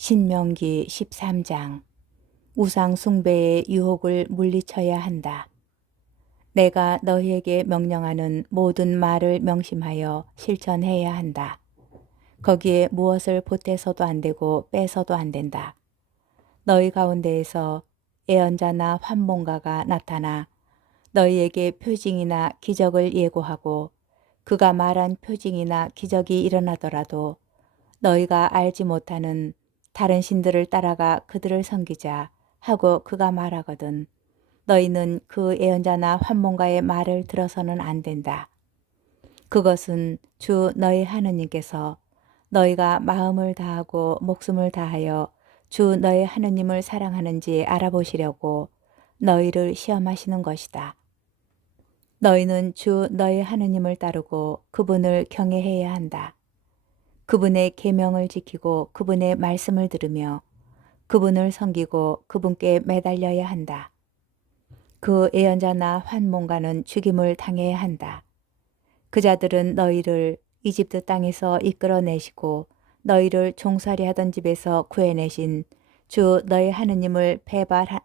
신명기 13장. 우상 숭배의 유혹을 물리쳐야 한다. 내가 너희에게 명령하는 모든 말을 명심하여 실천해야 한다. 거기에 무엇을 보태서도 안 되고 빼서도 안 된다. 너희 가운데에서 예언자나 환몽가가 나타나 너희에게 표징이나 기적을 예고하고 그가 말한 표징이나 기적이 일어나더라도 너희가 알지 못하는 다른 신들을 따라가 그들을 섬기자 하고 그가 말하거든 너희는 그 예언자나 환몽가의 말을 들어서는 안 된다. 그것은 주 너희 하느님께서 너희가 마음을 다하고 목숨을 다하여 주 너희 하느님을 사랑하는지 알아보시려고 너희를 시험하시는 것이다. 너희는 주 너희 하느님을 따르고 그분을 경외해야 한다. 그분의 계명을 지키고 그분의 말씀을 들으며 그분을 섬기고 그분께 매달려야 한다. 그 예언자나 환몽가는 죽임을 당해야 한다. 그 자들은 너희를 이집트 땅에서 이끌어내시고 너희를 종살이 하던 집에서 구해내신 주 너희 하느님을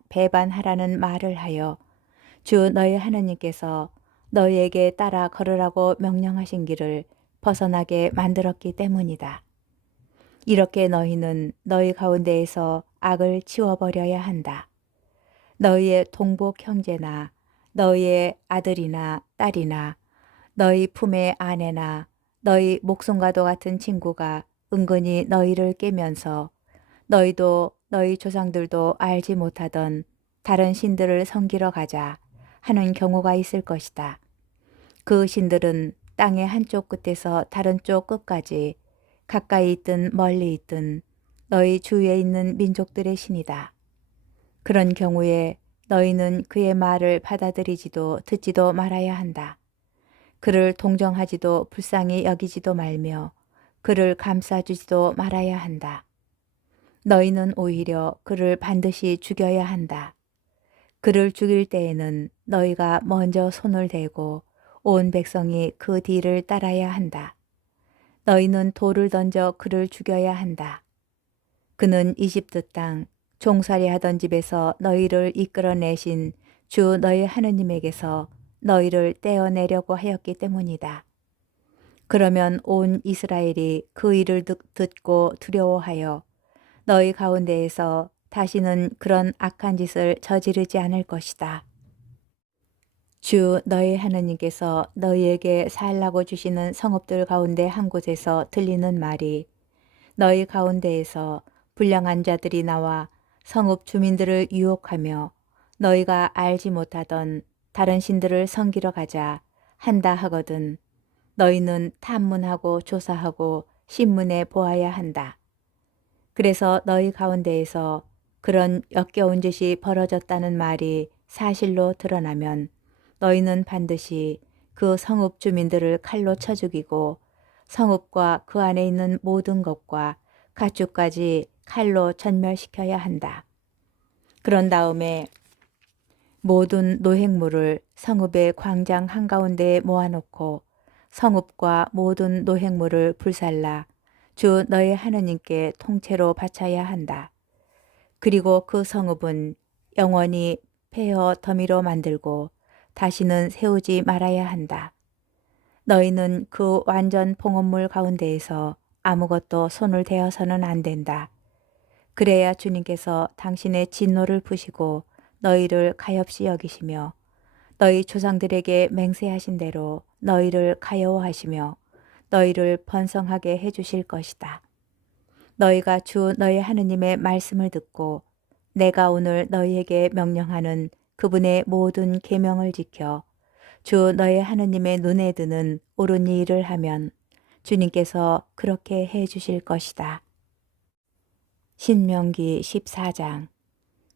배반하라는 말을 하여 주 너희 하느님께서 너희에게 따라 걸으라고 명령하신 길을 벗어나게 만들었기 때문이다. 이렇게 너희는 너희 가운데에서 악을 치워버려야 한다. 너희의 동복 형제나 너희의 아들이나 딸이나 너희 품의 아내나 너희 목숨과도 같은 친구가 은근히 너희를 깨면서 너희도 너희 조상들도 알지 못하던 다른 신들을 섬기러 가자 하는 경우가 있을 것이다. 그 신들은 땅의 한쪽 끝에서 다른 쪽 끝까지 가까이 있든 멀리 있든 너희 주위에 있는 민족들의 신이다. 그런 경우에 너희는 그의 말을 받아들이지도 듣지도 말아야 한다. 그를 동정하지도 불쌍히 여기지도 말며 그를 감싸주지도 말아야 한다. 너희는 오히려 그를 반드시 죽여야 한다. 그를 죽일 때에는 너희가 먼저 손을 대고 온 백성이 그 뒤를 따라야 한다. 너희는 돌을 던져 그를 죽여야 한다. 그는 이집트 땅 종살이 하던 집에서 너희를 이끌어내신 주 너희 하느님에게서 너희를 떼어내려고 하였기 때문이다. 그러면 온 이스라엘이 그 일을 듣고 두려워하여 너희 가운데에서 다시는 그런 악한 짓을 저지르지 않을 것이다. 주 너희 하느님께서 너희에게 살라고 주시는 성읍들 가운데 한 곳에서 들리는 말이 너희 가운데에서 불량한 자들이 나와 성읍 주민들을 유혹하며 너희가 알지 못하던 다른 신들을 섬기러 가자 한다 하거든 너희는 탐문하고 조사하고 신문에 보아야 한다. 그래서 너희 가운데에서 그런 역겨운 짓이 벌어졌다는 말이 사실로 드러나면 너희는 반드시 그 성읍 주민들을 칼로 쳐 죽이고 성읍과 그 안에 있는 모든 것과 가축까지 칼로 전멸시켜야 한다. 그런 다음에 모든 노획물을 성읍의 광장 한가운데에 모아놓고 성읍과 모든 노획물을 불살라 주 너의 하느님께 통째로 바쳐야 한다. 그리고 그 성읍은 영원히 폐허 더미로 만들고 다시는 세우지 말아야 한다. 너희는 그 완전 봉헌물 가운데에서 아무것도 손을 대어서는 안 된다. 그래야 주님께서 당신의 진노를 푸시고 너희를 가엾이 여기시며 너희 조상들에게 맹세하신 대로 너희를 가여워하시며 너희를 번성하게 해주실 것이다. 너희가 주 너희 하느님의 말씀을 듣고 내가 오늘 너희에게 명령하는 그분의 모든 계명을 지켜 주 너희 하느님의 눈에 드는 옳은 일을 하면 주님께서 그렇게 해 주실 것이다. 신명기 14장.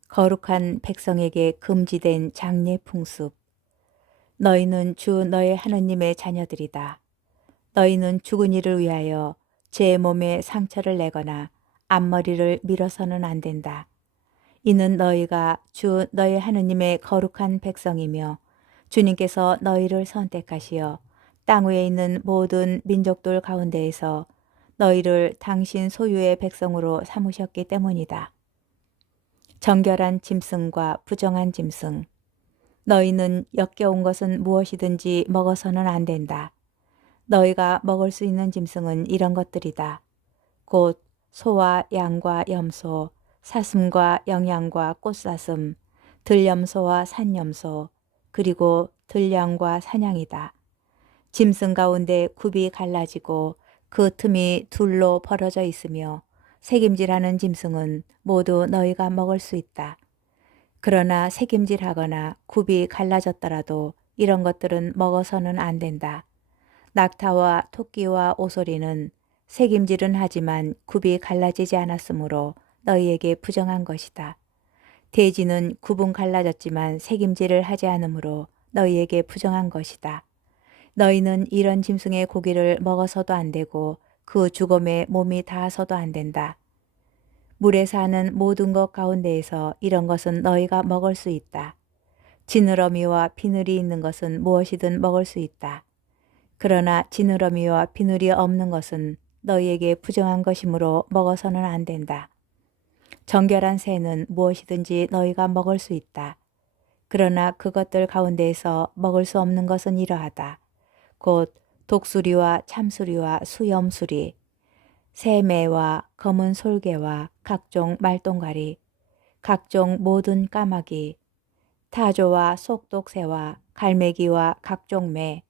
거룩한 백성에게 금지된 장례 풍습. 너희는 주 너희 하느님의 자녀들이다. 너희는 죽은 이를 위하여 제 몸에 상처를 내거나 앞머리를 밀어서는 안 된다. 이는 너희가 주 너희 하느님의 거룩한 백성이며 주님께서 너희를 선택하시어 땅 위에 있는 모든 민족들 가운데에서 너희를 당신 소유의 백성으로 삼으셨기 때문이다. 정결한 짐승과 부정한 짐승. 너희는 역겨운 것은 무엇이든지 먹어서는 안 된다. 너희가 먹을 수 있는 짐승은 이런 것들이다. 곧 소와 양과 염소, 사슴과 영양과 꽃사슴, 들염소와 산염소, 그리고 들량과 사냥이다. 짐승 가운데 굽이 갈라지고 그 틈이 둘로 벌어져 있으며 새김질하는 짐승은 모두 너희가 먹을 수 있다. 그러나 새김질하거나 굽이 갈라졌더라도 이런 것들은 먹어서는 안 된다. 낙타와 토끼와 오소리는 새김질은 하지만 굽이 갈라지지 않았으므로 너희에게 부정한 것이다. 돼지는 굽은 갈라졌지만 새김질을 하지 않으므로 너희에게 부정한 것이다. 너희는 이런 짐승의 고기를 먹어서도 안 되고 그 죽음에 몸이 닿아서도 안 된다. 물에 사는 모든 것 가운데에서 이런 것은 너희가 먹을 수 있다. 지느러미와 비늘이 있는 것은 무엇이든 먹을 수 있다. 그러나 지느러미와 비늘이 없는 것은 너희에게 부정한 것이므로 먹어서는 안 된다. 정결한 새는 무엇이든지 너희가 먹을 수 있다. 그러나 그것들 가운데에서 먹을 수 없는 것은 이러하다. 곧 독수리와 참수리와 수염수리, 새매와 검은 솔개와 각종 말똥가리, 각종 모든 까마귀, 타조와 속독새와 갈매기와 각종 매,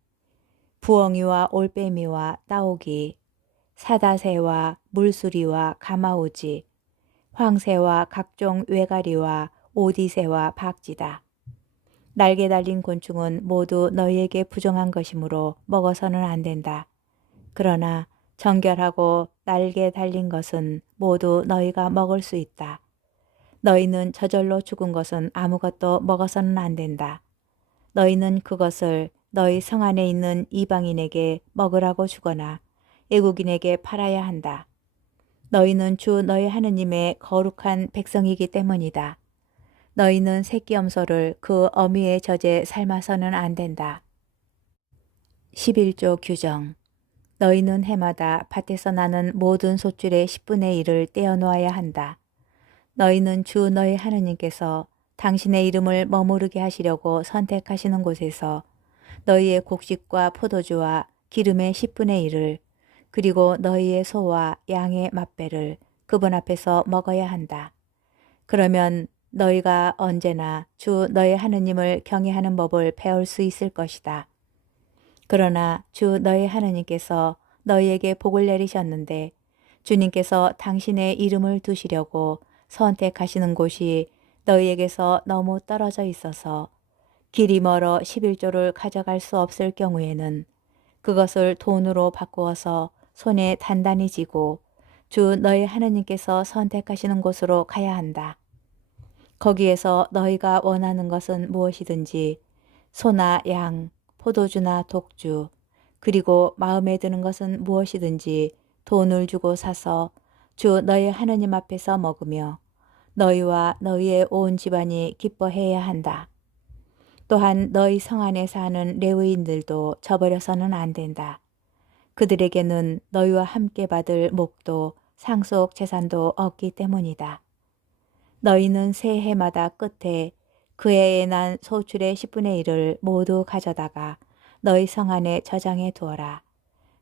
부엉이와 올빼미와 따오기, 사다새와 물수리와 가마오지, 황새와 각종 외가리와 오디새와 박쥐다. 날개 달린 곤충은 모두 너희에게 부정한 것이므로 먹어서는 안 된다. 그러나 정결하고 날개 달린 것은 모두 너희가 먹을 수 있다. 너희는 저절로 죽은 것은 아무것도 먹어서는 안 된다. 너희는 그것을 너희 성 안에 있는 이방인에게 먹으라고 주거나 애국인에게 팔아야 한다. 너희는 주 너희 하느님의 거룩한 백성이기 때문이다. 너희는 새끼염소를 그 어미의 젖에 삶아서는 안 된다. 11조 규정. 너희는 해마다 밭에서 나는 모든 솥줄의 10분의 1을 떼어 놓아야 한다. 너희는 주 너희 하느님께서 당신의 이름을 머무르게 하시려고 선택하시는 곳에서 너희의 곡식과 포도주와 기름의 10분의 1을 그리고 너희의 소와 양의 맛배를 그분 앞에서 먹어야 한다. 그러면 너희가 언제나 주 너희 하느님을 경외하는 법을 배울 수 있을 것이다. 그러나 주 너희 하느님께서 너희에게 복을 내리셨는데 주님께서 당신의 이름을 두시려고 선택하시는 곳이 너희에게서 너무 떨어져 있어서 길이 멀어 11조를 가져갈 수 없을 경우에는 그것을 돈으로 바꾸어서 손에 단단히 쥐고 주 너희 하느님께서 선택하시는 곳으로 가야 한다. 거기에서 너희가 원하는 것은 무엇이든지 소나 양, 포도주나 독주, 그리고 마음에 드는 것은 무엇이든지 돈을 주고 사서 주 너희 하느님 앞에서 먹으며 너희와 너희의 온 집안이 기뻐해야 한다. 또한 너희 성 안에 사는 레위인들도 저버려서는 안 된다. 그들에게는 너희와 함께 받을 목도 상속 재산도 없기 때문이다. 너희는 새 해마다 끝에 그 해에 난 소출의 10분의 1을 모두 가져다가 너희 성 안에 저장해 두어라.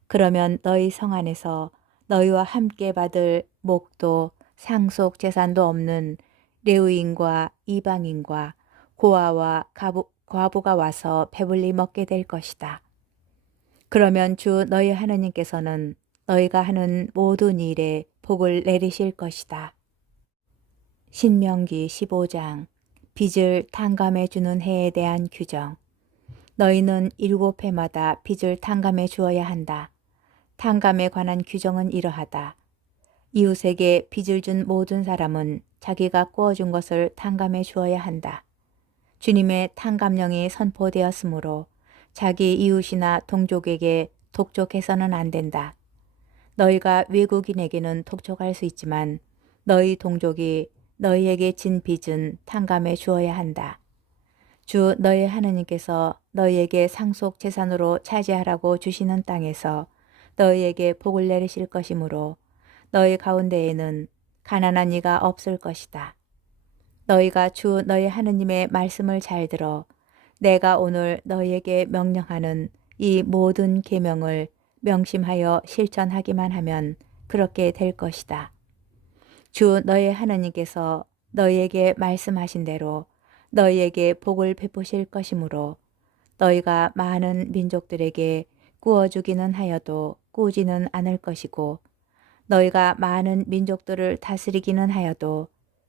그러면 너희 성 안에서 너희와 함께 받을 목도 상속 재산도 없는 레위인과 이방인과 고아와 과부가 와서 배불리 먹게 될 것이다. 그러면 주 너희 하느님께서는 너희가 하는 모든 일에 복을 내리실 것이다. 신명기 15장. 빚을 탕감해 주는 해에 대한 규정. 너희는 7해마다 빚을 탕감해 주어야 한다. 탕감에 관한 규정은 이러하다. 이웃에게 빚을 준 모든 사람은 자기가 꾸어준 것을 탕감해 주어야 한다. 주님의 탕감령이 선포되었으므로 자기 이웃이나 동족에게 독촉해서는 안 된다. 너희가 외국인에게는 독촉할 수 있지만 너희 동족이 너희에게 진 빚은 탕감해 주어야 한다. 주 너희 하느님께서 너희에게 상속 재산으로 차지하라고 주시는 땅에서 너희에게 복을 내리실 것이므로 너희 가운데에는 가난한 이가 없을 것이다. 너희가 주 너희 하느님의 말씀을 잘 들어 내가 오늘 너희에게 명령하는 이 모든 계명을 명심하여 실천하기만 하면 그렇게 될 것이다. 주 너희 하느님께서 너희에게 말씀하신 대로 너희에게 복을 베푸실 것이므로 너희가 많은 민족들에게 구워주기는 하여도 꾸지는 않을 것이고 너희가 많은 민족들을 다스리기는 하여도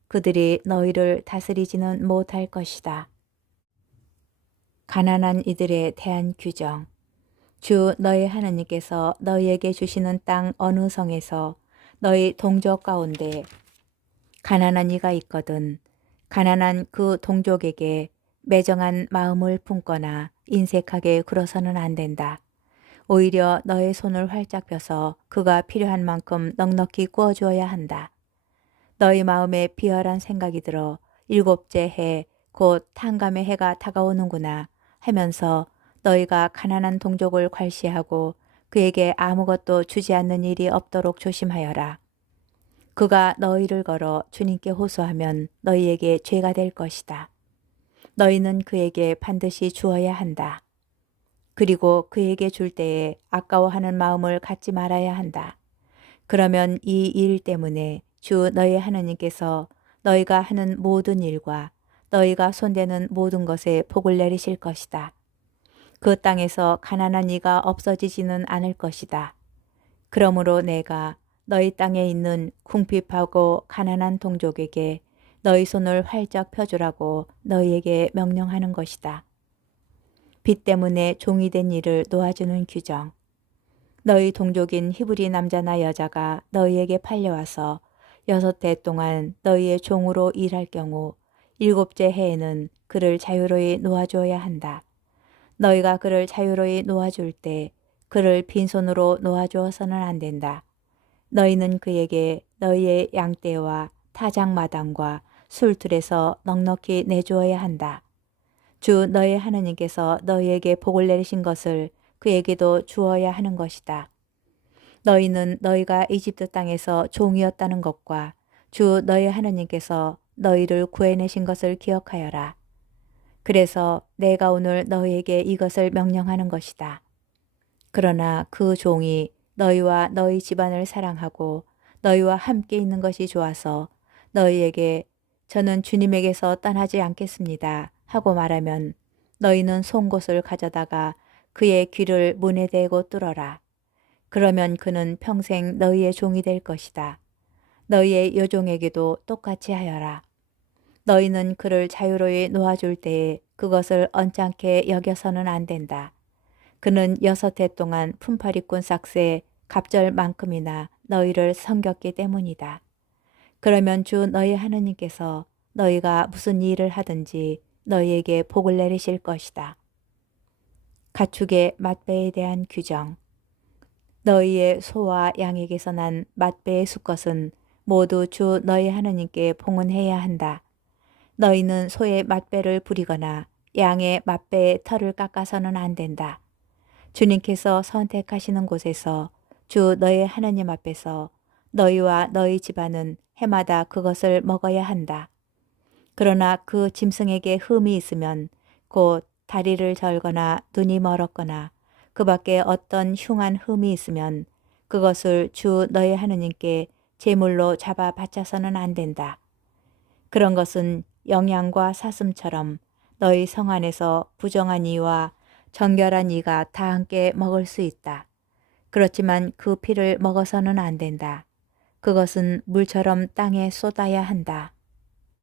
그들이 너희를 다스리지는 못할 것이다. 가난한 이들에 대한 규정. 주 너희 하나님께서 너희에게 주시는 땅 어느 성에서 너희 동족 가운데 가난한 이가 있거든 가난한 그 동족에게 매정한 마음을 품거나 인색하게 굴어서는 안 된다. 오히려 너의 손을 활짝 펴서 그가 필요한 만큼 넉넉히 구워주어야 한다. 너희 마음에 비열한 생각이 들어 일곱째 해 곧 탕감의 해가 다가오는구나 하면서 너희가 가난한 동족을 괄시하고 그에게 아무것도 주지 않는 일이 없도록 조심하여라. 그가 너희를 걸어 주님께 호소하면 너희에게 죄가 될 것이다. 너희는 그에게 반드시 주어야 한다. 그리고 그에게 줄 때에 아까워하는 마음을 갖지 말아야 한다. 그러면 이 일 때문에 주 너희 하나님께서 너희가 하는 모든 일과 너희가 손대는 모든 것에 복을 내리실 것이다. 그 땅에서 가난한 이가 없어지지는 않을 것이다. 그러므로 내가 너희 땅에 있는 궁핍하고 가난한 동족에게 너희 손을 활짝 펴주라고 너희에게 명령하는 것이다. 빚 때문에 종이 된 이를 놓아주는 규정. 너희 동족인 히브리 남자나 여자가 너희에게 팔려와서 6해 동안 너희의 종으로 일할 경우 7째 해에는 그를 자유로이 놓아주어야 한다. 너희가 그를 자유로이 놓아줄 때 그를 빈손으로 놓아주어서는 안 된다. 너희는 그에게 너희의 양떼와 타작마당과 술틀에서 넉넉히 내주어야 한다. 주 너희 하나님께서 너희에게 복을 내리신 것을 그에게도 주어야 하는 것이다. 너희는 너희가 이집트 땅에서 종이었다는 것과 주 너희 하나님께서 너희를 구해내신 것을 기억하여라. 그래서 내가 오늘 너희에게 이것을 명령하는 것이다. 그러나 그 종이 너희와 너희 집안을 사랑하고 너희와 함께 있는 것이 좋아서 너희에게 저는 주님에게서 떠나지 않겠습니다 하고 말하면 너희는 송곳을 가져다가 그의 귀를 문에 대고 뚫어라. 그러면 그는 평생 너희의 종이 될 것이다. 너희의 여종에게도 똑같이 하여라. 너희는 그를 자유로이 놓아줄 때에 그것을 언짢게 여겨서는 안 된다. 그는 6해 동안 품팔이꾼 삭새 갑절만큼이나 너희를 섬겼기 때문이다. 그러면 주 너희 하느님께서 너희가 무슨 일을 하든지 너희에게 복을 내리실 것이다. 가축의 맛배에 대한 규정. 너희의 소와 양에게서 난 맛배의 수컷은 모두 주 너희 하느님께 봉헌해야 한다. 너희는 소의 맛배를 부리거나 양의 맛배의 털을 깎아서는 안 된다. 주님께서 선택하시는 곳에서 주 너희 하나님 앞에서 너희와 너희 집안은 해마다 그것을 먹어야 한다. 그러나 그 짐승에게 흠이 있으면 곧 다리를 절거나 눈이 멀었거나 그 밖에 어떤 흉한 흠이 있으면 그것을 주 너희 하느님께 제물로 잡아 바쳐서는 안 된다. 그런 것은 영양과 사슴처럼 너희 성 안에서 부정한 이와 정결한 이가 다 함께 먹을 수 있다. 그렇지만 그 피를 먹어서는 안 된다. 그것은 물처럼 땅에 쏟아야 한다.